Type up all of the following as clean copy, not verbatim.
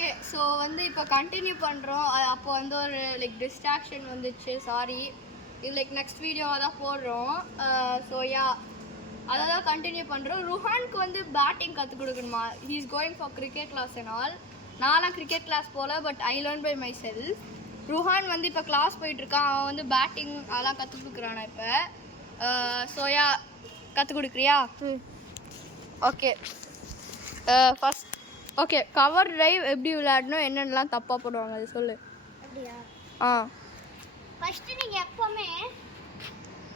Okay so வந்து இப்போ continue பண்ணுறோம். அப்போ வந்து ஒரு லைக் டிஸ்ட்ராக்ஷன் வந்துச்சு, சாரி. இது லைக் நெக்ஸ்ட் வீடியோவாக தான் போடுறோம். ஸோ யா அதை தான் கண்டினியூ பண்ணுறோம். ருஹானுக்கு வந்து பேட்டிங் கற்றுக் கொடுக்கணுமா? He is going for cricket class and all. நான்லாம் கிரிக்கெட் கிளாஸ் போகல, but I learn by myself. Ruhan வந்து இப்போ கிளாஸ் போயிட்டுருக்கான். அவன் வந்து பேட்டிங் அதெல்லாம் கற்றுக் கொடுக்குறானா இப்போ. ஸோ யா கற்றுக் கொடுக்குறியா? Okay first okay cover drive எப்படி விளையாடணும், என்னென்னலாம் தப்பாக போடுவாங்க அது சொல்லு. அப்படியா? ஃபஸ்ட்டு நீங்கள் எப்போவுமே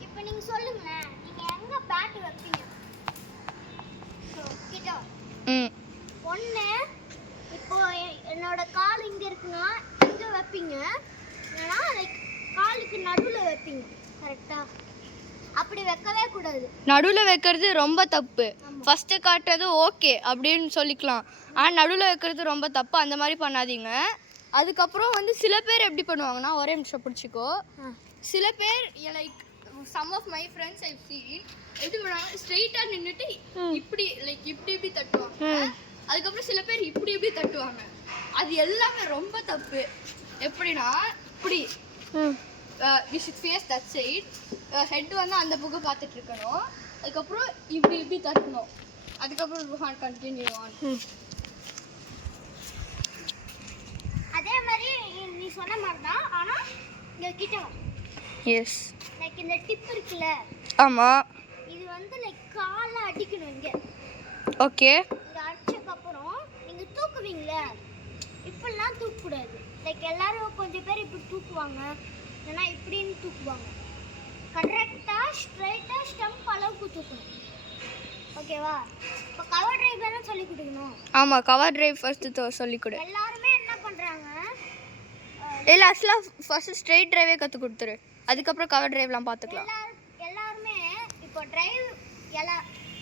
இப்போ நீங்கள் சொல்லுங்களேன், நீங்கள் எங்கே பேட் வைப்பீங்க? கிட்ட ஒன்று இப்போ என்னோட கால் இங்கே இருக்குன்னா இங்கே வைப்பீங்க, இல்லைன்னா லைக் காலுக்கு நடுவில் வைப்பீங்க. கரெக்டாக? அப்படி வைக்கவே கூடாது. நடுவில் வைக்கிறது ரொம்ப தப்பு. ஃபஸ்ட்டு காட்டுறது ஓகே அப்படின்னு சொல்லிக்கலாம், ஆனால் நடுவில் வைக்கிறது ரொம்ப தப்பு. அந்த மாதிரி பண்ணாதீங்க. அதுக்கப்புறம் வந்து சில பேர் எப்படி பண்ணுவாங்கன்னா, ஒரே நிமிஷம் பிடிச்சிக்கோ. சில பேர் like some of my friends I seen எப்படி பண்ணுவாங்க, ஸ்ட்ரெயிட்டாக நின்றுட்டு இப்படி லைக் இப்படி தட்டுவாங்க. அதுக்கப்புறம் சில பேர் இப்படி தட்டுவாங்க. அது எல்லாமே ரொம்ப தப்பு. எப்படின்னா இப்படி we should face that side. Head வந்து அந்த பக்கம் பார்த்துட்டு இருக்கணும். அதுக்கப்புறம் இப்படி தட்டணும். அதுக்கப்புறம் ருஹான் கண்டினியூ ஆன். அதே மாதிரி நீ சொன்ன மாதிரி தான், ஆனால் இங்கே கிட்ட எஸ் லைக் இந்த டிப் இருக்குல்ல. ஆமாம். இது வந்து லைக் காலை அடிக்கணும் இங்கே. ஓகே. இது அடிச்சதுக்கப்புறம் நீங்கள் தூக்குவீங்களே, இப்படிலாம் தூக்கக்கூடாது. லைக் எல்லாரும் கொஞ்சம் பேர் இப்படி தூக்குவாங்க, இல்லைன்னா இப்படின்னு தூக்குவாங்க. கரெக்டாக ஸ்ட்ரைட்டாக ஸ்டம்ப் அளவுக்கு தூக்கணும். ஓகேவா? இப்போ கவர் டிரைவ் தானே சொல்லி கொடுக்கணும். ஆமாம், கவர் டிரைவ் ஃபஸ்ட்டு சொல்லி கொடு. எல்லாருமே என்ன பண்ணுறாங்க, இல்லை ஆக்சுவலாக ஃபஸ்ட்டு ஸ்ட்ரெயிட் டிரைவே கற்றுக் கொடுத்துரு, அதுக்கப்புறம் கவர் டிரைவ்லாம் பார்த்துக்கலாம். எல்லாருமே இப்போ டிரைவ்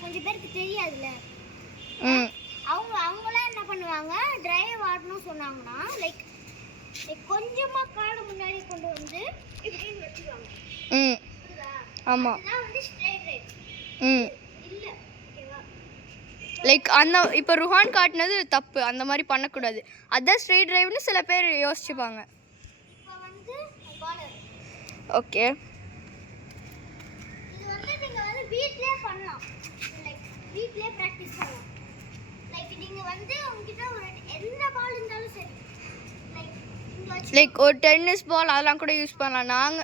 கொஞ்சம் பேருக்கு தெரியாதுல்ல. அவங்களாம் என்ன பண்ணுவாங்க, டிரைவ் ஆடணும்னு சொன்னாங்கன்னா லைக் கொஞ்சமாக காலை முன்னாடி கொண்டு வந்து இப்படின்னு வச்சுருவாங்க. ஆமாம். அதெல்லாம் வந்து ஸ்ட்ரெயிட் டிரைவ் இல்லை. ஓகேவா? லைக் அந்த இப்போ ருஹான் காட்டினது தப்பு, அந்த மாதிரி பண்ணக்கூடாது. அதான் ஸ்ட்ரெயிட் டிரைவ்னு சில பேர் யோசிச்சுப்பாங்க. இப்போ வந்து பாலர். ஓகே. இது வந்து நீங்கள் வந்து வீட்லேயே பண்ணலாம். லைக் வீட்லேயே ப்ராக்டிஸ் பண்ணலாம். லைக் நீங்கள் வந்து உங்ககிட்ட ஒரு எந்த பால் இருந்தாலும் சரி, லைக் ஒரு டென்னிஸ் பால் அதெல்லாம் கூட யூஸ் பண்ணலாம்.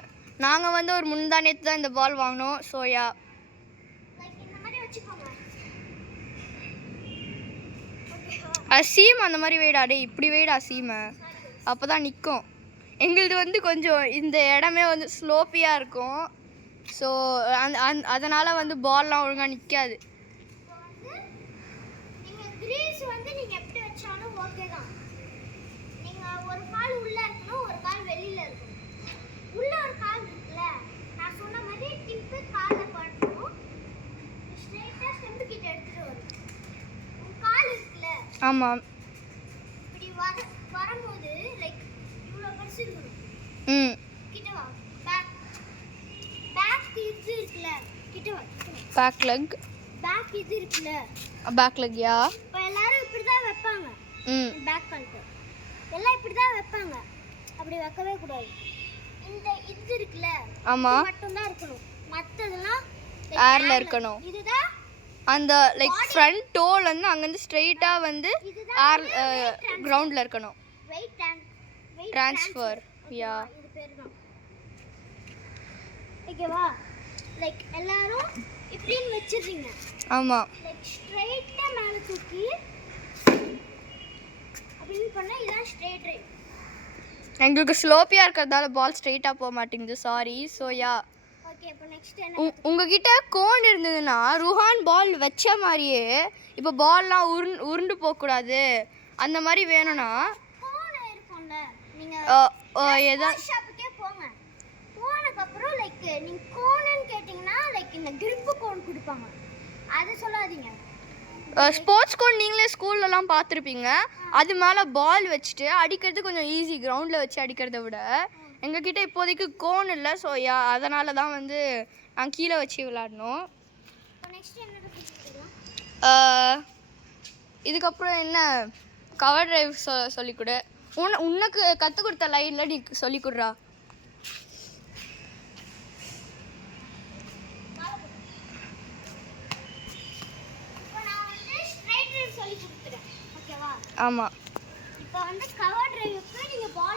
நாங்கள் வந்து ஒரு முந்தானேத்து தான் இந்த பால் வாங்கினோம். ஸோ யா சீம் அந்த மாதிரி வெயிடாடே, இப்படி வெயிடா சீமை, அப்போ தான் நிற்கும். எங்களுது வந்து கொஞ்சம் இந்த இடமே வந்து ஸ்லோப்பியாக இருக்கும். ஸோ அதனால் வந்து பால்லாம் ஒழுங்காக நிற்காது. ஒரு கால் உள்ள இருக்கணும், ஒரு கால் வெளியில இருக்கணும். உள்ள ஒரு கால் இருக்குல்ல, நான் சொன்ன மாதிரி டிப்பு கால்ல பட்டணும், ஸ்ட்ரைட்டா ஸ்டெம்பு கிட்ட எடுத்துட்டு வரணும். உன் கால் இருக்குல்ல, ஆமாம், இப்படி வரும்போது லைக் இவ்வளோ பெருசு இருக்கணும். கிட்ட வா. பேக் இது இருக்குல்ல, கிட்ட வா. Back leg. பேக் இது இருக்குல்ல, பேக் லெக். யா இப்போ எல்லாரும் இப்படி தான் வைப்பாங்க. பேக் கழுத்து எல்லாம் இப்படி தான் வைப்பாங்க. அப்படி வைக்கவே கூடாது. இந்த இது இருக்குல்ல, ஆமாம், மட்டும் தான் இருக்கணும். மற்றதெல்லாம் ஏர்ல இருக்கணும். இதுதான் அந்த லைக் ஃப்ரண்ட் டோல் வந்து அங்கேருந்து ஸ்ட்ரெயிட்டாக வந்து ஏர் கிரவுண்டில் இருக்கணும். Wait transfer. யா இது பேர் தான். ஓகேவா? லைக் எல்லாரும் இப்படின்னு வச்சிருக்கீங்க. ஆமாம். லைக் ஸ்ட்ரெயிட்டாக மேலே தூக்கி அப்படின்னு பண்ணால் இதான் ஸ்ட்ரெயிட் டிரைவ். எங்களுக்கு ஸ்லோப்பியாக இருக்கிறதால பால் ஸ்ட்ரெயிட்டாக போக மாட்டேங்குது, சாரி. So yeah okay. இப்போ நெக்ஸ்ட் என்ன, உங்ககிட்ட கோன் இருந்ததுன்னா ருஹான் பால் வச்ச மாதிரியே இப்போ பால்லாம் உருண்டு போகக்கூடாது, அந்த மாதிரி வேணும்னா கோன் இருக்கும்ல, நீங்கள் எதா ஷாப்புக்கே போங்க. போனதுக்கப்புறம் லைக் நீங்கள் கோனுன்னு கேட்டிங்கன்னா லைக் இந்த கிரிப்பு கோன் கொடுப்பாங்க, அதை சொல்லாதீங்க. ஸ்போர்ட்ஸ் கோன் நீங்களே ஸ்கூல்லலாம் பார்த்துருப்பீங்க. அது மேலே பால் வச்சுட்டு அடிக்கிறது கொஞ்சம் ஈஸி, கிரவுண்டில் வச்சு அடிக்கிறத விட. எங்ககிட்ட இப்போதைக்கு கோன் இல்லை. ஸோ யா அதனால தான் வந்து நான் கீழே வச்சு விளாடணும். நெக்ஸ்ட் என்ன, இதுக்கப்புறம் என்ன, கவர் டிரைவ் சொல்லிக் கொடு. உனக்கு கற்றுக் கொடுத்த லைனில் நீ சொல்லிக் கொடுறா. இப்போ நான் வந்து ஸ்ட்ரைட் டிரைவ் சொல்லி கொடுத்துறேன். ஓகேவா? ஆமாம். இப்போ வந்து கவர் டிரைவுக்கு நீங்கள் பால்